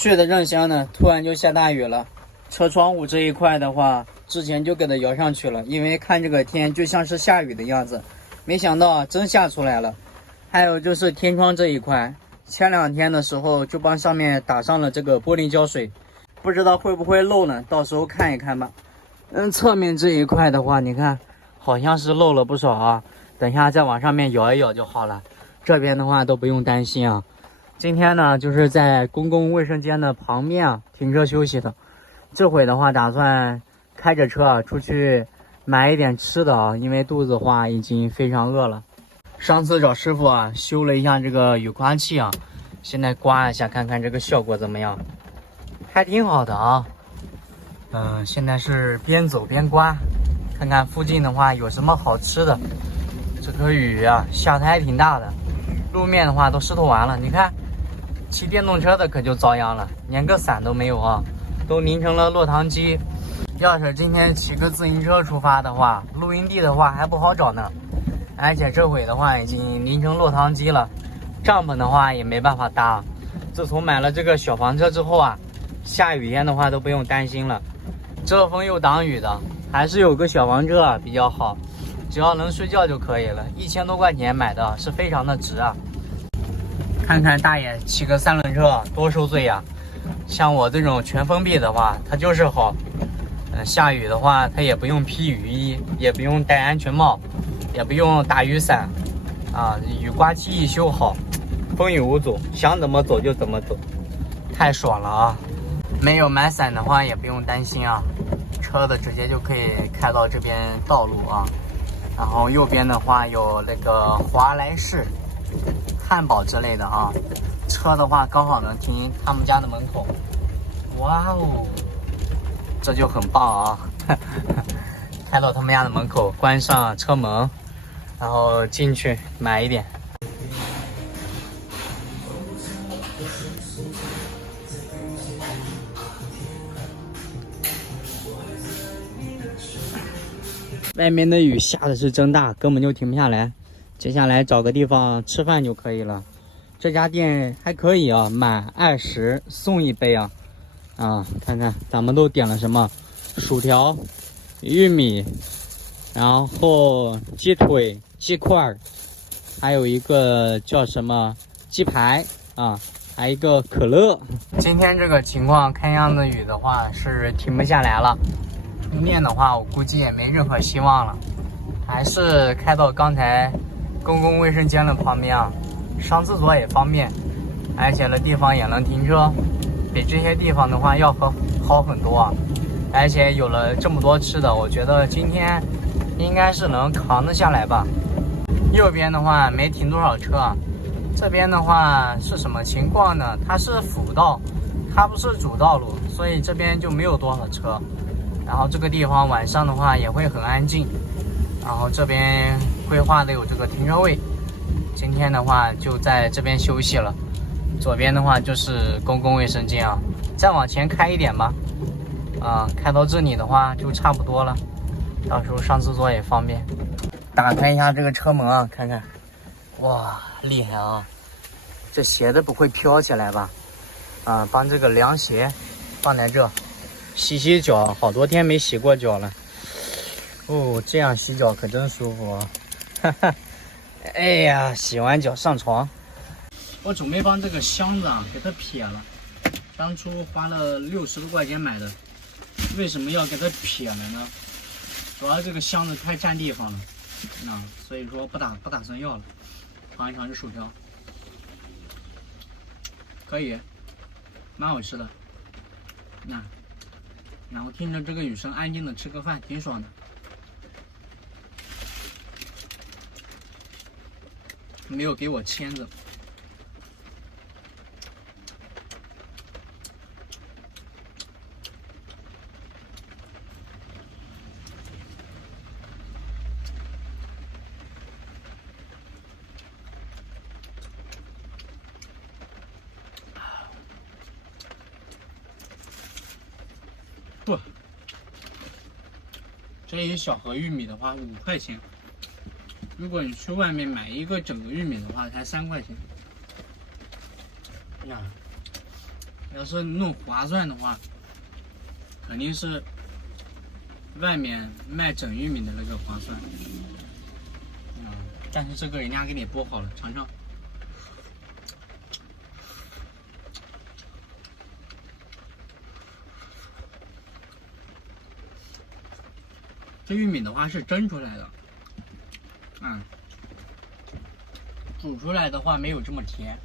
睡得正香呢，突然就下大雨了。车窗户这一块的话，之前就给它摇上去了，因为看这个天就像是下雨的样子，没想到真下出来了。还有就是天窗这一块，前2天的时候就帮上面打上了这个玻璃胶水，不知道会不会漏呢，到时候看一看吧。侧面这一块的话，你看好像是漏了不少啊，等一下再往上面摇一摇就好了。这边的话都不用担心啊。今天呢就是在公共卫生间的旁边啊停车休息的，这会的话打算开着车啊出去买一点吃的啊，因为肚子的话已经非常饿了。上次找师傅啊修了一下这个雨刮器啊，现在刮一下看看这个效果怎么样，还挺好的啊。现在是边走边刮，看看附近的话有什么好吃的。这个雨啊下的还挺大的，路面的话都湿透完了。你看骑电动车的可就遭殃了，连个伞都没有啊，都淋成了落汤鸡。要是今天骑个自行车出发的话，露营地的话还不好找呢，而且这会的话已经淋成落汤鸡了，帐篷的话也没办法搭。自从买了这个小房车之后啊，下雨天的话都不用担心了，遮风又挡雨的，还是有个小房车啊比较好，只要能睡觉就可以了。1000多块钱买的是非常的值啊。看看大爷骑个3轮车多受罪呀！像我这种全封闭的话，它就是好。下雨的话，它也不用披雨衣，也不用戴安全帽，也不用打雨伞啊。雨刮器一修好，风雨无阻，想怎么走就怎么走，太爽了啊！没有买伞的话也不用担心啊，车的直接就可以开到这边道路啊。然后右边的话有那个华莱士、汉堡之类的啊，车的话刚好能停他们家的门口。哇哦，这就很棒啊！开到他们家的门口，关上车门，然后进去买一点。外面的雨下的是真大，根本就停不下来。接下来找个地方吃饭就可以了。这家店还可以啊，满20送1杯啊！看看咱们都点了什么：薯条、玉米，然后鸡腿、鸡块，还有一个叫什么鸡排啊，还有一个可乐。今天这个情况，看样子雨的话是停不下来了。充电的话，我估计也没任何希望了，还是开到刚才公共卫生间的旁边啊，上厕所也方便，而且的地方也能停车，比这些地方的话要好很多啊。而且有了这么多吃的，我觉得今天应该是能扛得下来吧。右边的话没停多少车啊，这边的话是什么情况呢？它是辅道，它不是主道路，所以这边就没有多少车。然后这个地方晚上的话也会很安静，然后这边规划的有这个停车位，今天的话就在这边休息了。左边的话就是公共卫生间啊，再往前开一点吧，开到这里的话就差不多了，到时候上厕所也方便。打开一下这个车门啊，看看，哇，厉害啊！这鞋子不会飘起来吧？帮这个凉鞋放在这。洗脚，好多天没洗过脚了。哦，这样洗脚可真舒服啊！哈哈，哎呀，洗完脚上床。我准备帮这个箱子啊给它撇了，当初花了60多块钱买的，为什么要给它撇了呢？主要这个箱子太占地方了，所以说不打算要了。尝一尝这薯条，可以，蛮好吃的。然后听着这个雨声，安静的吃个饭，挺爽的。没有给我签子。不，这一小盒玉米的话5块钱，如果你去外面买一个整个玉米的话，才3块钱。要是弄划算的话，肯定是外面卖整玉米的那个划算。但是这个人家给你剥好了，尝尝。这玉米的话是蒸出来的，煮出来的话没有这么甜。